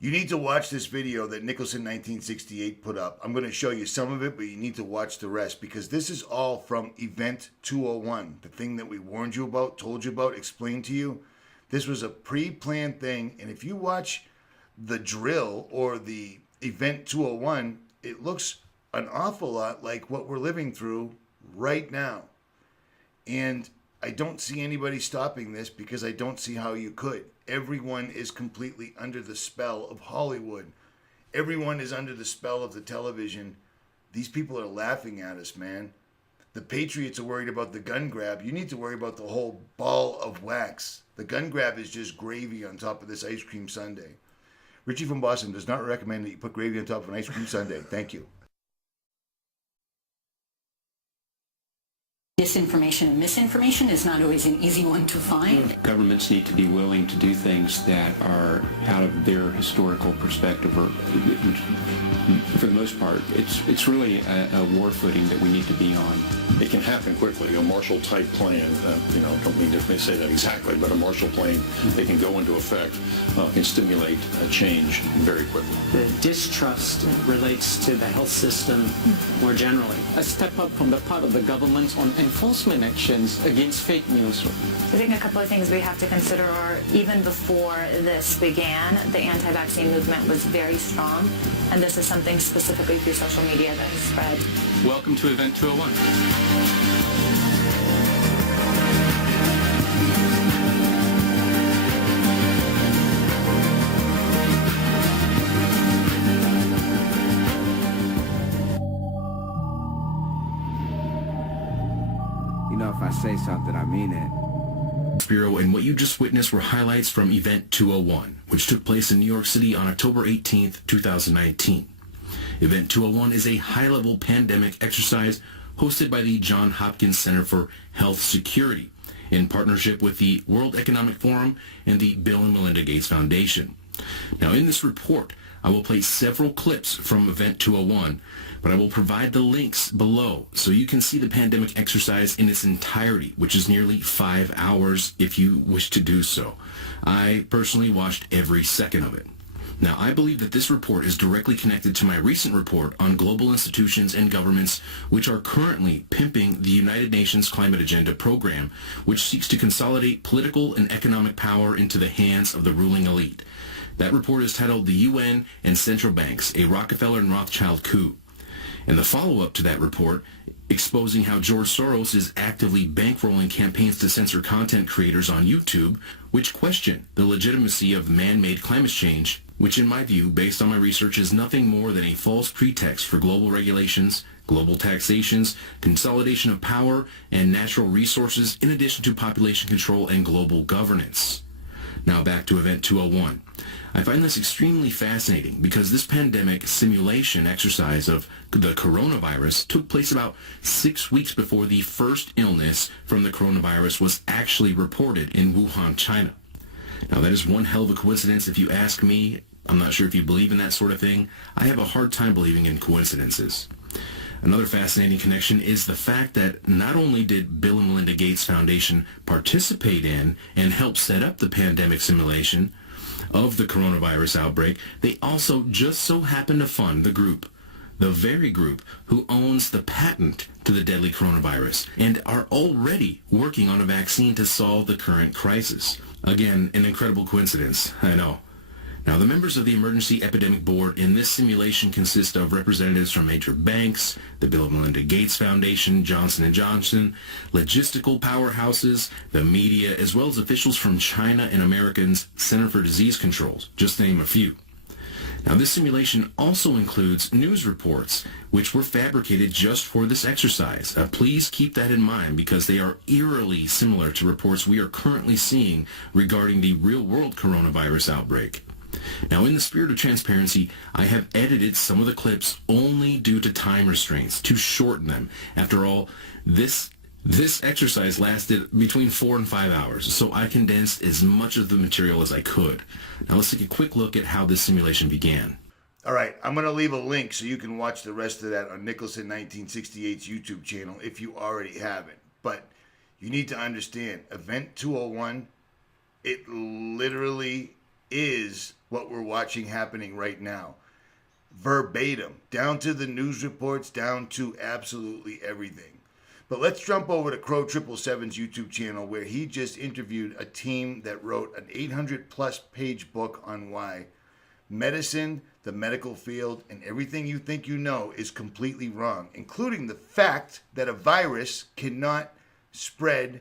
You need to watch this video that Nicholson 1968 put up. I'm going to show you some of it, but you need to watch the rest because this is all from Event201, the thing that we warned you about, told you about, explained to you. This was a pre-planned thing, and if you watch the drill or the Event201, it looks an awful lot like what we're living through right now. And I don't see anybody stopping this because I don't see how you could. Everyone is completely under the spell of Hollywood. Everyone is under the spell of the television. These people are laughing at us, man. The patriots are worried about the gun grab. You need to worry about the whole ball of wax. The gun grab is just gravy on top of this ice cream sundae. Richiefromboston does not recommend that you put gravy on top of an ice cream sundae. Thank you. Disinformation and misinformation is not always an easy one to find. Governments need to be willing to do things that are out of their historical perspective, or for the most part, it's really a war footing that we need to be on. It can happen quickly. A Marshall-type plan, don't mean to say that exactly, but a Marshall plan, they can go into effect, can stimulate a change very quickly. The distrust relates to the health system more generally. A step up from the part of the government on enforcement actions against fake news. I think a couple of things we have to consider are, even before this began, the anti-vaccine movement was very strong, and this is something specifically through social media that has spread. Welcome to Event201. If I say something, I mean it. Spiro, and what you just witnessed were highlights from Event201, which took place in New York City on October 18th, 2019. Event201 is a high-level pandemic exercise hosted by the Johns Hopkins Center for Health Security in partnership with the World Economic Forum and the Bill and Melinda Gates Foundation. Now, in this report, I will play several clips from Event201, but I will provide the links below so you can see the pandemic exercise in its entirety, which is nearly 5 hours if you wish to do so. I personally watched every second of it. Now, I believe that this report is directly connected to my recent report on global institutions and governments which are currently pimping the United Nations Climate Agenda program, which seeks to consolidate political and economic power into the hands of the ruling elite. That report is titled The UN and Central Banks, a Rockefeller and Rothschild Coup. And the follow-up to that report, exposing how George Soros is actively bankrolling campaigns to censor content creators on YouTube, which question the legitimacy of man-made climate change, which in my view, based on my research, is nothing more than a false pretext for global regulations, global taxations, consolidation of power and natural resources, in addition to population control and global governance. Now back to Event201. I find this extremely fascinating because this pandemic simulation exercise of the coronavirus took place about 6 weeks before the first illness from the coronavirus was actually reported in Wuhan, China. Now that is one hell of a coincidence if you ask me. I'm not sure if you believe in that sort of thing. I have a hard time believing in coincidences. Another fascinating connection is the fact that not only did Bill and Melinda Gates Foundation participate in and help set up the pandemic simulation of the coronavirus outbreak, they also just so happen to fund the very group who owns the patent to the deadly coronavirus and are already working on a vaccine to solve the current crisis. Again, an incredible coincidence, I know. Now, the members of the Emergency Epidemic Board in this simulation consist of representatives from major banks, the Bill and Melinda Gates Foundation, Johnson & Johnson, logistical powerhouses, the media, as well as officials from China and Americans' Center for Disease Control, just to name a few. Now, this simulation also includes news reports, which were fabricated just for this exercise. Please keep that in mind because they are eerily similar to reports we are currently seeing regarding the real-world coronavirus outbreak. Now, in the spirit of transparency, I have edited some of the clips only due to time restraints, to shorten them. After all, this exercise lasted between 4 and 5 hours, so I condensed as much of the material as I could. Now, let's take a quick look at how this simulation began. All right, I'm going to leave a link so you can watch the rest of that on Nicholson 1968's YouTube channel if you already haven't. But you need to understand, Event201, it literally is what we're watching happening right now. Verbatim, down to the news reports, down to absolutely everything. But let's jump over to Crow 777's YouTube channel, where he just interviewed a team that wrote an 800-plus page book on why medicine, the medical field, and everything you think you know is completely wrong, including the fact that a virus cannot spread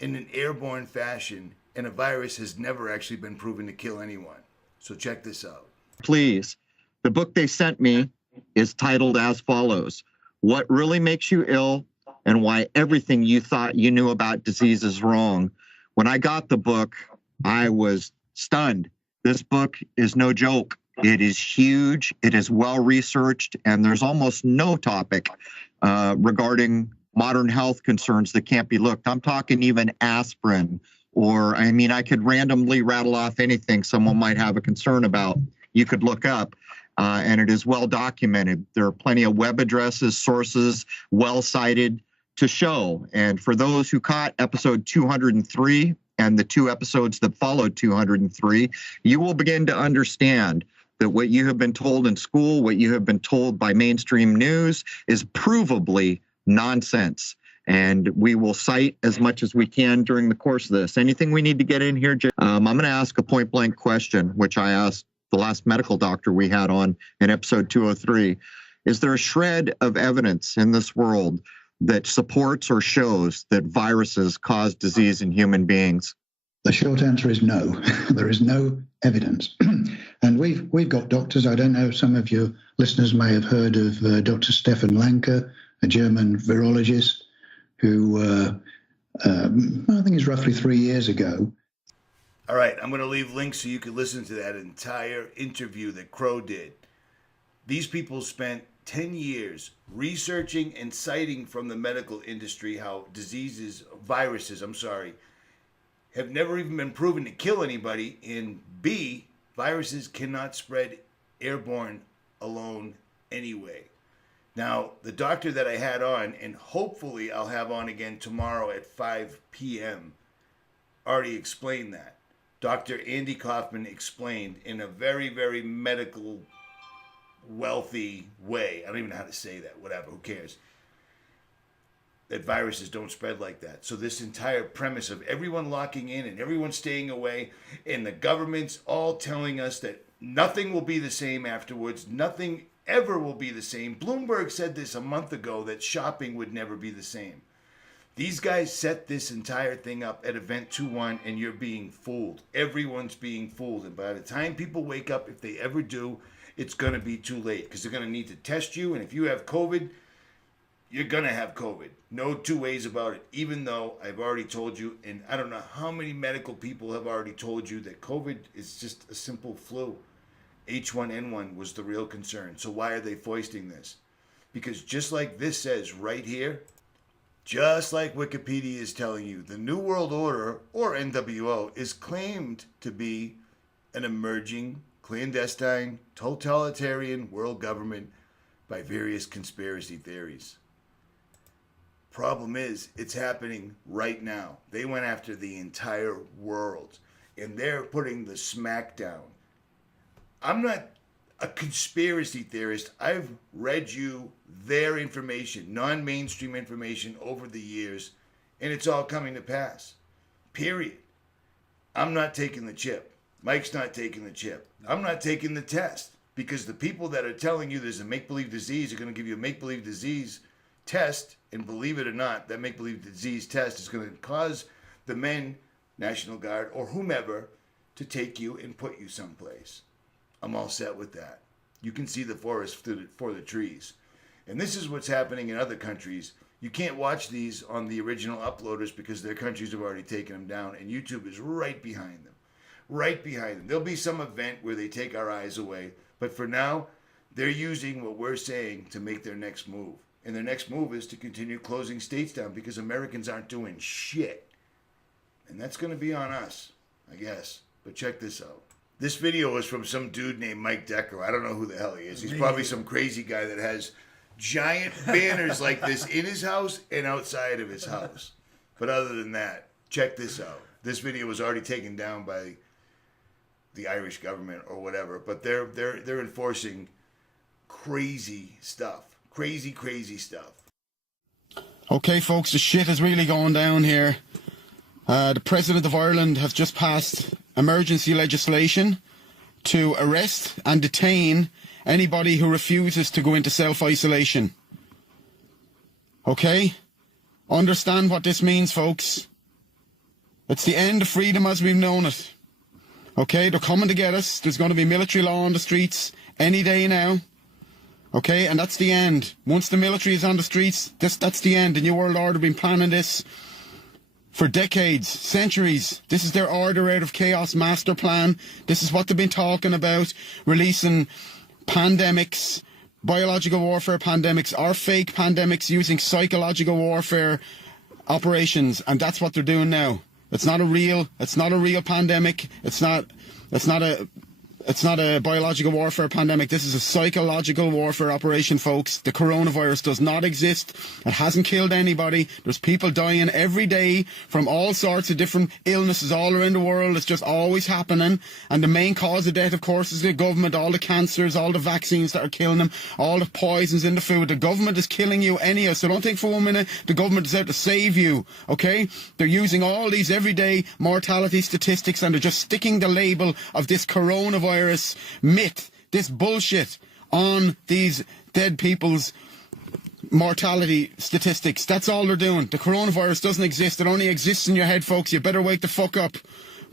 in an airborne fashion, and a virus has never actually been proven to kill anyone. So check this out. Please. The book they sent me is titled as follows: What Really Makes You Ill and Why Everything You Thought You Knew About Disease is Wrong. When I got the book, I was stunned. This book is no joke. It is huge. It is well researched, and there's almost no topic regarding modern health concerns that can't be looked. I'm talking even aspirin, or I could randomly rattle off anything someone might have a concern about. You could look up, and it is well documented. There are plenty of web addresses, sources, well cited to show. And for those who caught episode 203 and the 2 episodes that followed 203, you will begin to understand that what you have been told in school, what you have been told by mainstream news, is provably nonsense. And we will cite as much as we can during the course of this. Anything we need to get in here, Jay? I'm going to ask a point blank question, which I asked the last medical doctor we had on in episode 203. Is there a shred of evidence in this world that supports or shows that viruses cause disease in human beings? The short answer is no. There is no evidence. And we've got doctors. I don't know, some of your listeners may have heard of Dr. Stefan Lanker, a German virologist who I think is roughly 3 years ago. All right, I'm going to leave links so you can listen to that entire interview that Crow did. These people spent 10 years researching and citing from the medical industry how viruses, have never even been proven to kill anybody. And B, viruses cannot spread airborne alone anyway. Now, the doctor that I had on, and hopefully I'll have on again tomorrow at 5 p.m., already explained that. Dr. Andy Kaufman explained in a very, very medical, wealthy way. I don't even know how to say that. Whatever, who cares? That viruses don't spread like that. So this entire premise of everyone locking in and everyone staying away, and the government's all telling us that nothing will be the same afterwards, nothing ever will be the same. Bloomberg said this a month ago, that shopping would never be the same. These guys set this entire thing up at Event201, and you're being fooled. Everyone's being fooled. And by the time people wake up, if they ever do, it's going to be too late, because they're going to need to test you. And if you have COVID, you're going to have COVID. No two ways about it. Even though I've already told you, and I don't know how many medical people have already told you, that COVID is just a simple flu. H1N1 was the real concern. So why are they foisting this? Because just like this says right here, just like Wikipedia is telling you, the New World Order, or NWO, is claimed to be an emerging, clandestine, totalitarian world government by various conspiracy theories. Problem is, it's happening right now. They went after the entire world, and they're putting the smackdown. I'm not a conspiracy theorist. I've read you their information, non-mainstream information over the years, and it's all coming to pass. Period. I'm not taking the chip. Mike's not taking the chip. I'm not taking the test, because the people that are telling you there's a make-believe disease are going to give you a make-believe disease test, and believe it or not, that make-believe disease test is going to cause the men, National Guard, or whomever, to take you and put you someplace. I'm all set with that. You can see the forest for the trees. And this is what's happening in other countries. You can't watch these on the original uploaders because their countries have already taken them down, and YouTube is right behind them. Right behind them. There'll be some event where they take our eyes away, but for now, they're using what we're saying to make their next move. And their next move is to continue closing states down, because Americans aren't doing shit. And that's going to be on us, I guess. But check this out. This video is from some dude named Mike Decker. I don't know who the hell he is. He's probably some crazy guy that has giant banners like this in his house and outside of his house. But other than that, check this out. This video was already taken down by the Irish government or whatever, but they're enforcing crazy stuff. Crazy stuff. Okay, folks, the shit is really going down here. The President of Ireland has just passed emergency legislation to arrest and detain anybody who refuses to go into self-isolation. Okay? Understand what this means, folks. It's the end of freedom as we've known it. Okay? They're coming to get us. There's going to be military law on the streets any day now. Okay, and that's the end. Once the military is on the streets, that's the end. The New World Order have been planning this for decades, centuries. This is their order out of chaos master plan. This is what they've been talking about, releasing pandemics, biological warfare pandemics, or fake pandemics using psychological warfare operations, and that's what they're doing now. It's not a real pandemic. It's not a biological warfare pandemic. This is a psychological warfare operation, folks. The coronavirus does not exist. It hasn't killed anybody. There's people dying every day from all sorts of different illnesses all around the world. It's just always happening. And the main cause of death, of course, is the government. All the cancers, all the vaccines that are killing them, all the poisons in the food. The government is killing you anyhow. So don't think for 1 minute the government is out to save you, okay? They're using all these everyday mortality statistics and they're just sticking the label of this coronavirus myth, this bullshit on these dead people's mortality statistics. That's all they're doing. The coronavirus doesn't exist. It only exists in your head, folks. You better wake the fuck up.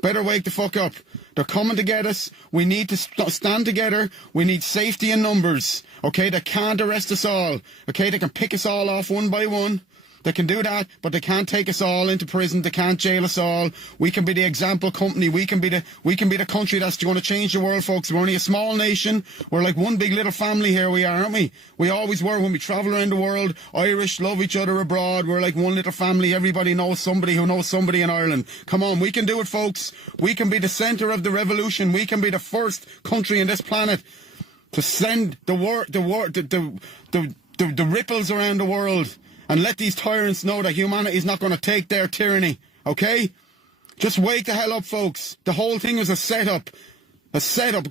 Better wake the fuck up. They're coming to get us. We need to stand together. We need safety in numbers. Okay, they can't arrest us all. Okay, they can pick us all off one by one. They can do that, but they can't take us all into prison. They can't jail us all. We can be the example company. We can be the country that's going to change the world, folks. We're only a small nation. We're like one big little family here. We are, aren't we? We always were when we travel around the world. Irish love each other abroad. We're like one little family. Everybody knows somebody who knows somebody in Ireland. Come on, we can do it, folks. We can be the centre of the revolution. We can be the first country on this planet to send the ripples around the world. And let these tyrants know that humanity is not going to take their tyranny, okay? Just wake the hell up, folks. The whole thing was a setup, a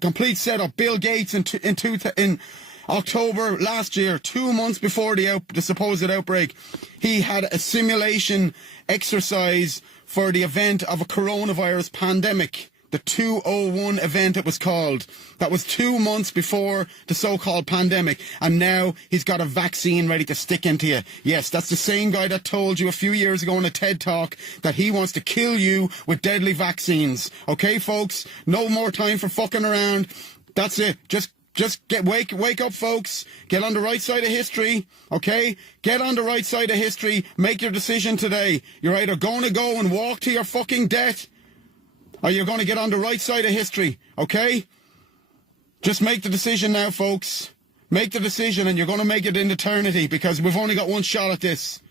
complete setup. Bill Gates in October last year, 2 months before the supposed outbreak, he had a simulation exercise for the event of a coronavirus pandemic. The 201 event it was called. That was 2 months before the so-called pandemic. And now he's got a vaccine ready to stick into you. Yes, that's the same guy that told you a few years ago in a TED Talk that he wants to kill you with deadly vaccines. Okay, folks? No more time for fucking around. That's it. Just wake up, folks. Get on the right side of history, okay? Get on the right side of history. Make your decision today. You're either going to go and walk to your fucking death, or you're going to get on the right side of history, okay? Just make the decision now, folks. Make the decision, and you're going to make it in eternity, because we've only got one shot at this.